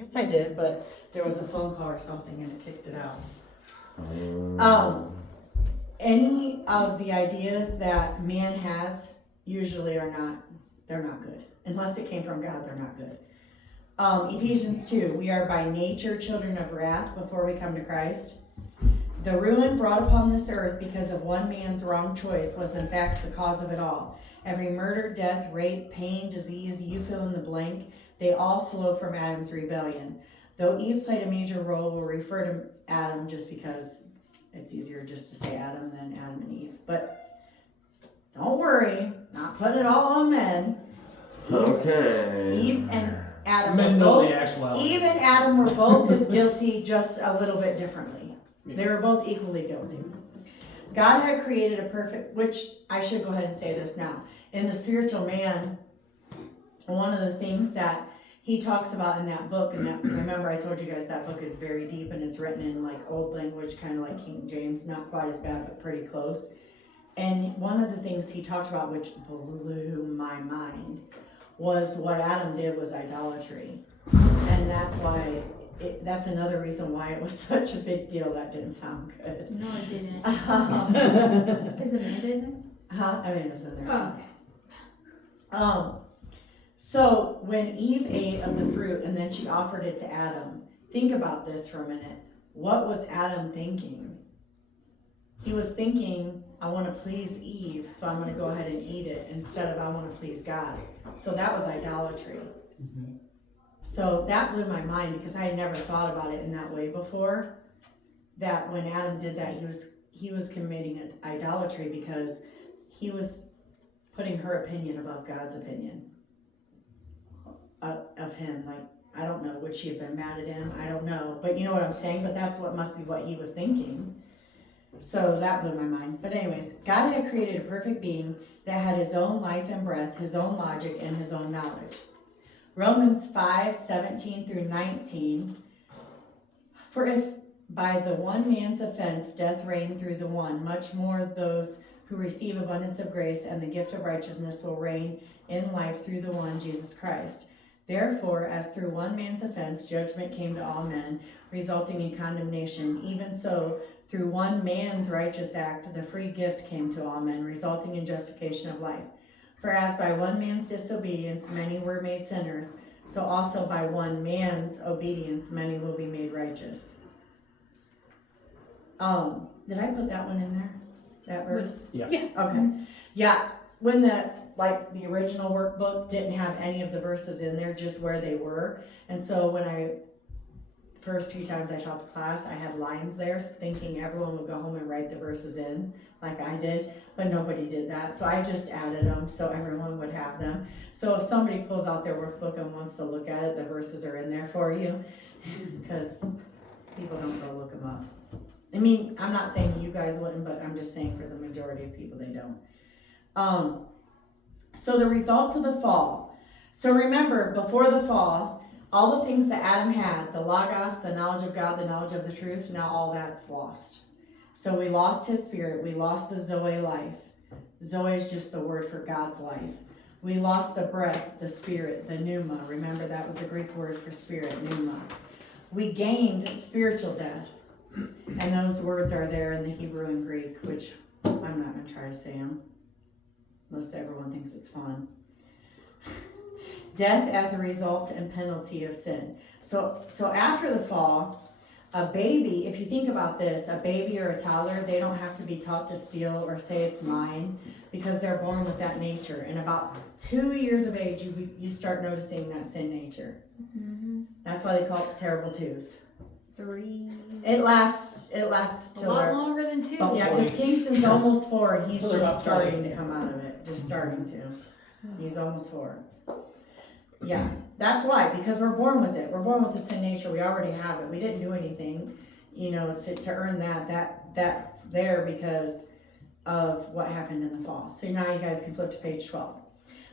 Yes, I did, but there was a phone call or something and it kicked it out. Any of the ideas that man has usually they're not good. Unless it came from God, they're not good. Ephesians 2, we are by nature children of wrath before we come to Christ. The ruin brought upon this earth because of one man's wrong choice was in fact the cause of it all. Every murder, death, rape, pain, disease, you fill in the blank, they all flow from Adam's rebellion. Though Eve played a major role, we'll refer to Adam just because it's easier just to say Adam than Adam and Eve. But don't worry, not putting it all on men. Okay. Eve and Adam Men were know both, the actuality. Eve and Adam were both as guilty, just a little bit differently. They were both equally guilty. God had created a perfect, which I should go ahead and say this now. In the spiritual man, one of the things that he talks about in that book, and that, remember I told you guys that book is very deep and it's written in like old language, kind of like King James, not quite as bad, but pretty close. And one of the things he talked about, which blew my mind, was what Adam did was idolatry. And that's why, that's another reason why it was such a big deal. That didn't sound good. No, it didn't. Is Amanda in there? Huh? Amanda's in there. Oh, okay. So when Eve ate of the fruit and then she offered it to Adam, think about this for a minute. What was Adam thinking? He was thinking, I want to please Eve, so I'm going to go ahead and eat it, instead of I want to please God. So that was idolatry. Mm-hmm. So that blew my mind because I had never thought about it in that way before. That when Adam did that, he was committing an idolatry because he was putting her opinion above God's opinion of him. Like, I don't know, would she have been mad at him? I don't know, but you know what I'm saying? But that's what must be what he was thinking. So that blew my mind. But anyways, God had created a perfect being that had his own life and breath, his own logic, and his own knowledge. Romans 5:17 through 19. For if by the one man's offense death reigned through the one, much more those who receive abundance of grace and the gift of righteousness will reign in life through the one, Jesus Christ. Therefore, as through one man's offense judgment came to all men, resulting in condemnation, even so through one man's righteous act the free gift came to all men, resulting in justification of life. For as by one man's disobedience many were made sinners, so also by one man's obedience many will be made righteous. Did I put that one in there? That verse? Yeah. Okay. Yeah. When the original workbook didn't have any of the verses in there, just where they were. And so when first few times I taught the class, I had lines there thinking everyone would go home and write the verses in like I did, but nobody did that. So I just added them so everyone would have them. So if somebody pulls out their workbook and wants to look at it, the verses are in there for you because people don't go look them up. I mean, I'm not saying you guys wouldn't, but I'm just saying for the majority of people, they don't. So the results of the fall. So remember, before the fall, all the things that Adam had, the Logos, the knowledge of God, the knowledge of the truth, now all that's lost. So we lost his spirit. We lost the Zoe life. Zoe is just the word for God's life. We lost the breath, the spirit, the pneuma. Remember, that was the Greek word for spirit, pneuma. We gained spiritual death. And those words are there in the Hebrew and Greek, which I'm not going to try to say them, unless everyone thinks it's fun. Death as a result and penalty of sin. So after the fall, a baby, if you think about this, a baby or a toddler, they don't have to be taught to steal or say it's mine because they're born with that nature. And about 2 years of age, you start noticing that sin nature. Mm-hmm. That's why they call it the terrible twos. 3. It lasts A till lot longer than 2. yeah, because Kingston's almost 4 and he's just starting to come out of it. Just starting to. He's almost 4. Yeah, that's why, because we're born with it. We're born with the sin nature. We already have it. We didn't do anything, to earn that. That's there because of what happened in the fall. So now you guys can flip to page 12.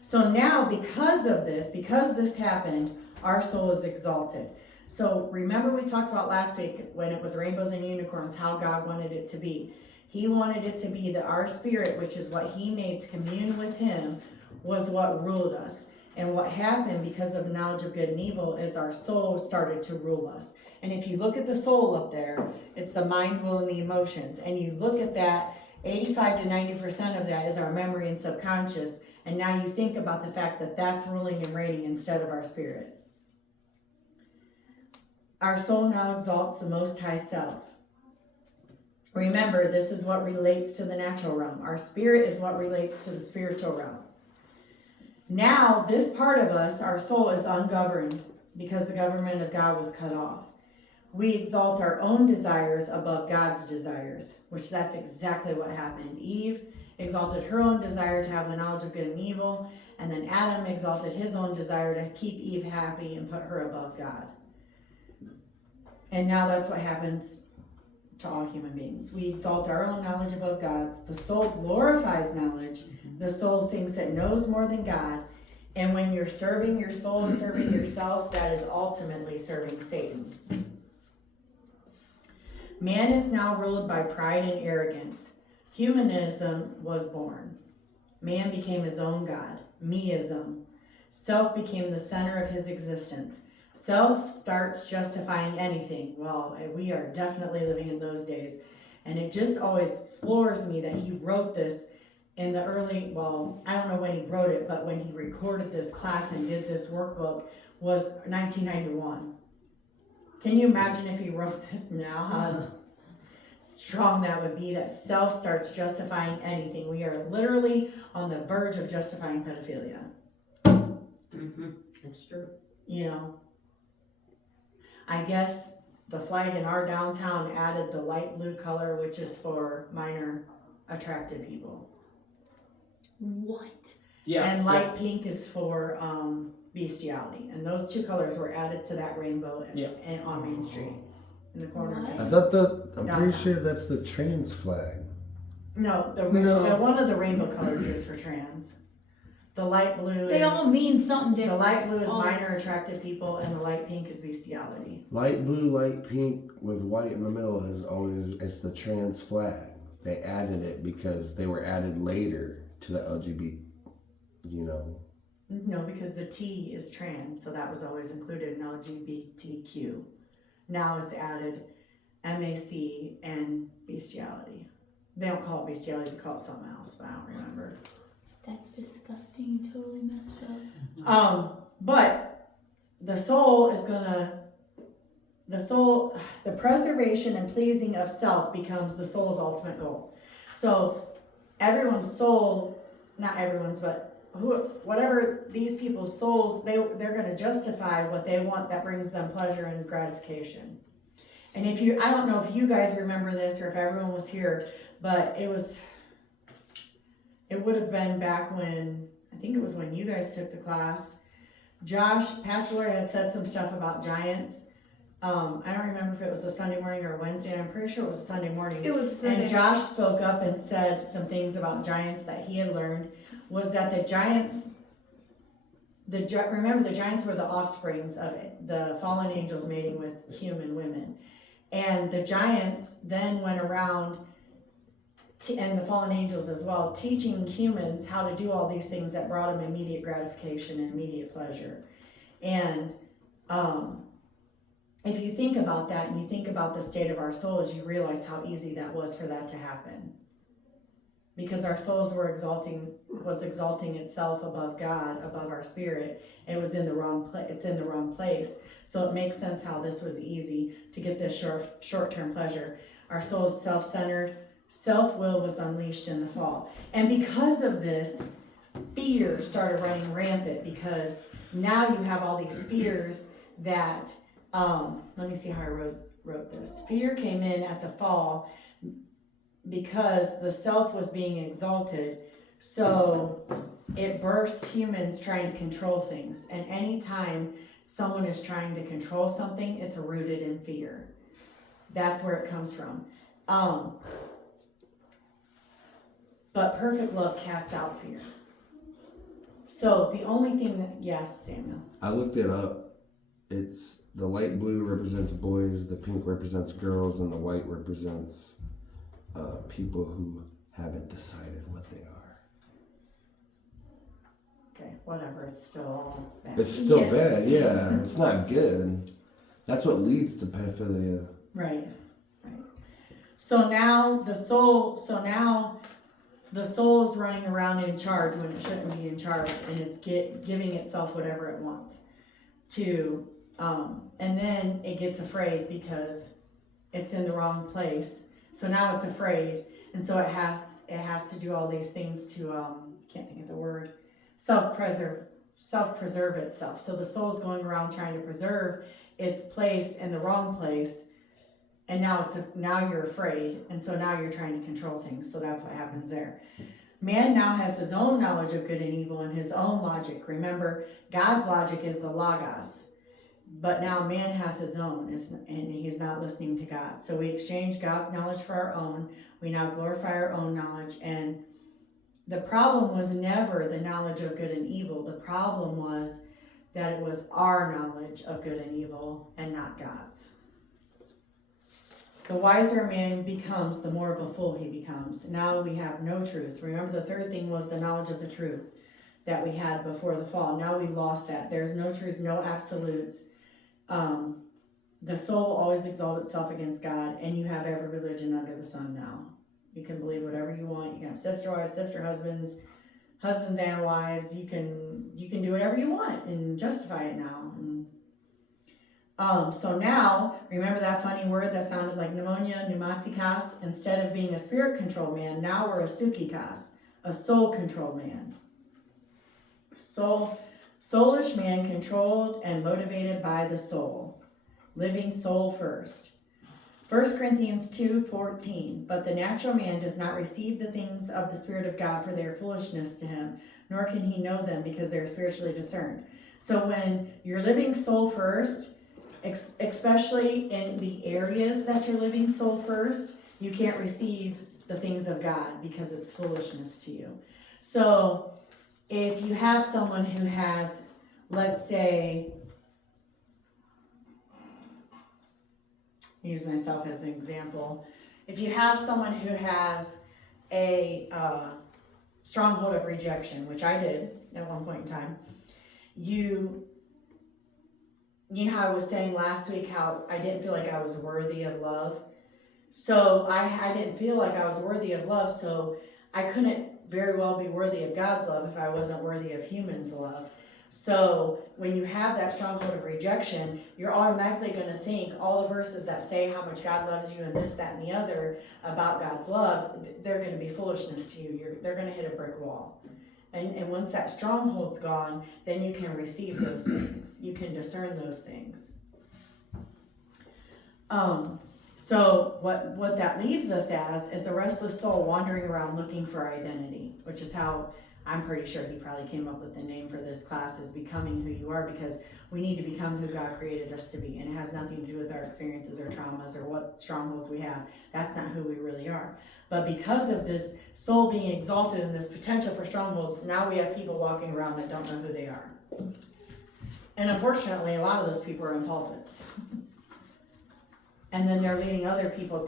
So now because this happened, our soul is exalted. So remember we talked about last week when it was rainbows and unicorns, how God wanted it to be. He wanted it to be that our spirit, which is what he made to commune with him, was what ruled us. And what happened because of knowledge of good and evil is our soul started to rule us. And if you look at the soul up there, it's the mind, will, and the emotions. And you look at that, 85 to 90% of that is our memory and subconscious. And now you think about the fact that that's ruling and reigning instead of our spirit. Our soul now exalts the Most High Self. Remember, this is what relates to the natural realm. Our spirit is what relates to the spiritual realm. Now, this part of us, our soul, is ungoverned because the government of God was cut off. We exalt our own desires above God's desires, which that's exactly what happened. Eve exalted her own desire to have the knowledge of good and evil, and then Adam exalted his own desire to keep Eve happy and put her above God. And now that's what happens to all human beings. We exalt our own knowledge above God's. The soul glorifies knowledge. The soul thinks it knows more than God. And when you're serving your soul and serving yourself, that is ultimately serving Satan. Man is now ruled by pride and arrogance. Humanism was born. Man became his own God. Meism. Self became the center of his existence. Self starts justifying anything. Well, we are definitely living in those days. And it just always floors me that he wrote this in the early, well, I don't know when he wrote it, but when he recorded this class and did this workbook was 1991. Can you imagine if he wrote this now, how strong that would be, that self starts justifying anything? We are literally on the verge of justifying pedophilia. That's true. You know, I guess the flag in our downtown added the light blue color, which is for minor attracted people. What? Yeah. And light pink is for bestiality. And those two colors were added to that rainbow and on Main Street in the corner. What? I thought I'm Downtown. pretty sure that's the trans flag. No, the No. one of the rainbow colors is for trans. The light blue They is all mean something the different. light blue is All- minor attracted people, and the light pink is bestiality. Light blue, light pink with white in the middle is always, it's the trans flag. They added it because they were added later to the LGBT, you know. No, because the T is trans, so that was always included in LGBTQ. Now it's added MAC and bestiality. They don't call it bestiality, they call it something else, but I don't remember. That's disgusting and totally messed up. But the soul is the preservation and pleasing of self becomes the soul's ultimate goal. So everyone's soul, not everyone's, but whatever these people's souls, they're going to justify what they want that brings them pleasure and gratification. And I don't know if you guys remember this or if everyone was here, but it would have been back when, I think it was when you guys took the class. Pastor Lori had said some stuff about giants. I don't remember if it was a Sunday morning or a Wednesday. I'm pretty sure it was a Sunday morning. It was Sunday. And Josh spoke up and said some things about giants that he had learned. Was that the giants, remember the giants were the offsprings of it, the fallen angels mating with human women. And the giants then went around, and the fallen angels as well, teaching humans how to do all these things that brought them immediate gratification and immediate pleasure. And if you think about that and you think about the state of our souls, you realize how easy that was for that to happen. Because our souls was exalting itself above God, above our spirit. It was in the wrong place. It's in the wrong place. So it makes sense how this was easy to get this short-term pleasure. Our soul is self-centered. Self-will was unleashed in the fall. And because of this, fear started running rampant, because now you have all these fears that, let me see how I wrote this. Fear came in at the fall because the self was being exalted. So it birthed humans trying to control things. And anytime someone is trying to control something, it's rooted in fear. That's where it comes from. But perfect love casts out fear. So the only thing that, yes, Samuel. I looked it up. It's the light blue represents boys, the pink represents girls, and the white represents people who haven't decided what they are. Okay, whatever, it's still all bad. It's still Yeah. bad, yeah. It's not good. That's what leads to pedophilia. Right. So now the soul is running around in charge when it shouldn't be in charge, and it's giving itself whatever it wants to, and then it gets afraid because it's in the wrong place. So now it's afraid, and so it has to do all these things to can't think of the word, self-preserve itself. So the soul's going around trying to preserve its place in the wrong place. And now now you're afraid, and so now you're trying to control things. So that's what happens there. Man now has his own knowledge of good and evil and his own logic. Remember, God's logic is the logos, but now man has his own, and he's not listening to God. So we exchange God's knowledge for our own. We now glorify our own knowledge, and the problem was never the knowledge of good and evil. The problem was that it was our knowledge of good and evil and not God's. The wiser a man becomes, the more of a fool he becomes. Now we have no truth. Remember, the third thing was the knowledge of the truth that we had before the fall. Now we lost that. There's no truth, no absolutes. The soul always exalts itself against God, and you have every religion under the sun now. You can believe whatever you want. You can have sister wives, sister husbands, husbands and wives. You can do whatever you want and justify it now. So now, remember that funny word that sounded like pneumonia, pneumatikas? Instead of being a spirit-controlled man, now we're a sukikas, a soul-controlled man. Soulish man controlled and motivated by the soul. Living soul first. 1 Corinthians 2:14, but the natural man does not receive the things of the Spirit of God, for they are foolishness to him, nor can he know them because they are spiritually discerned. So when you're living soul first, especially in the areas that you're living soul first, you can't receive the things of God because it's foolishness to you. So if you have someone who has, let's say, use myself as an example. If you have someone who has a stronghold of rejection, which I did at one point in time, you know how I was saying last week how I didn't feel like I was worthy of love. So I didn't feel like I was worthy of love, so I couldn't very well be worthy of God's love if I wasn't worthy of humans' love. So when you have that stronghold of rejection, you're automatically going to think all the verses that say how much God loves you and this, that, and the other about God's love, they're going to be foolishness to you. They're going to hit a brick wall. And once that stronghold's gone, then you can receive those things. You can discern those things. So what that leaves us as is the restless soul wandering around looking for identity, which is how I'm pretty sure he probably came up with the name for this class, is becoming who you are, because we need to become who God created us to be. And it has nothing to do with our experiences or traumas or what strongholds we have. That's not who we really are. But because of this soul being exalted and this potential for strongholds, now we have people walking around that don't know who they are. And unfortunately, a lot of those people are in pulpits. And then they're leading other people